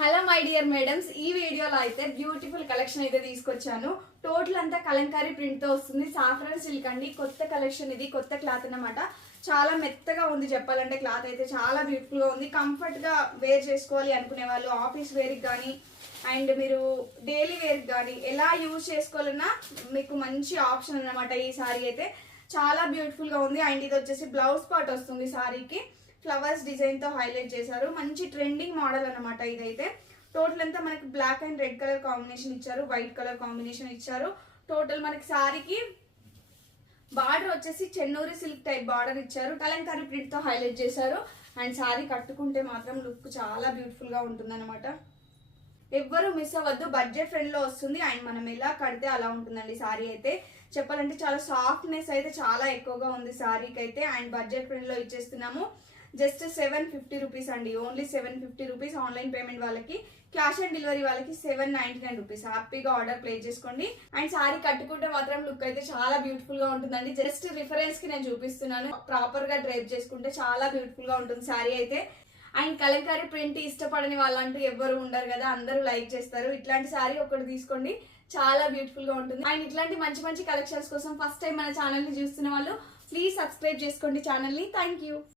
Hello my dear madams, ఈ వీడియోలో అయితే బ్యూటిఫుల్ కలెక్షన్ అయితే తీసుకొచ్చాను. టోటల్ అంతా కలంకారీ ప్రింట్ తో వస్తుంది. సాఫ్రాన్ సిల్క్ అండి, కొత్త కలెక్షన్ ఇది, కొత్త క్లాత్ అన్నమాట. చాలా మెత్తగా ఉంది చెప్పాలంటే. క్లాత్ అయితే చాలా బ్యూటిఫుల్ గా ఉంది. కంఫర్ట్ గా వేర్ చేసుకోవాలి అనుకునే వాళ్ళు ఆఫీస్ వేర్ కి కానీ అండ్ మీరు డైలీ వేర్ కానీ ఎలా యూజ్ చేసుకోవాలన్నా మీకు మంచి ఆప్షన్ అన్నమాట. ఈ సారీ అయితే చాలా బ్యూటిఫుల్ గా ఉంది. అండ్ ఇది వచ్చేసి బ్లౌజ్ పార్ట్ వస్తుంది సారీకి. ఫ్లవర్స్ డిజైన్ తో హైలైట్ చేశారు. మంచి ట్రెండింగ్ మోడల్ అన్నమాట. ఇదైతే టోటల్ అంతా మనకి black and red colour combination ఇచ్చారు, వైట్ కలర్ కాంబినేషన్ ఇచ్చారు. టోటల్ మనకి సారీకి బార్డర్ వచ్చేసి చెన్నూరి సిల్క్ టైప్ బార్డర్ ఇచ్చారు. కలంకారీ ప్రింట్ తో హైలైట్ చేశారు. అండ్ సారీ కట్టుకుంటే మాత్రం లుక్ చాలా బ్యూటిఫుల్ గా ఉంటుంది అనమాట. ఎవ్వరు మిస్ అవ్వద్దు. బడ్జెట్ ఫ్రెండ్ లో వస్తుంది. అండ్ మనం ఎలా కడితే అలా ఉంటుందండి సారీ అయితే. చెప్పాలంటే చాలా సాఫ్ట్నెస్ అయితే చాలా ఎక్కువగా ఉంది సారీకి అయితే. అండ్ బడ్జెట్ ఫ్రెండ్ లో ఇచ్చేస్తున్నాము. జస్ట్ 750 రూపీస్ అండి. Only 750 rupees. ఆన్లైన్ పేమెంట్ వాళ్ళకి, క్యాష్ ఆన్ డెలివరీ వాళ్ళకి 799 రూపీస్. హ్యాపీగా ఆర్డర్ ప్లేస్ చేసుకోండి. అండ్ సారీ కట్టుకుంటే మాత్రం లుక్ అయితే చాలా బ్యూటిఫుల్ గా ఉంటుందండి. జస్ట్ రిఫరెన్స్ కి నేను చూపిస్తున్నాను. ప్రాపర్ గా డ్రైప్ చేసుకుంటే చాలా బ్యూటిఫుల్ గా ఉంటుంది సారీ అయితే. అండ్ కలంకారీ ప్రింట్ ఇష్టపడని వాళ్ళంటూ ఎవరు ఉండరు కదా, అందరూ లైక్ చేస్తారు. ఇట్లాంటి సారీ ఒకటి తీసుకోండి, చాలా బ్యూటిఫుల్ గా ఉంటుంది. అండ్ ఇట్లాంటి మంచి మంచి కలెక్షన్స్ కోసం ఫస్ట్ టైం మన ఛానల్ ని చూస్తున్న వాళ్ళు ప్లీజ్ సబ్స్క్రైబ్ చేసుకోండి ఛానల్ ని. Thank you.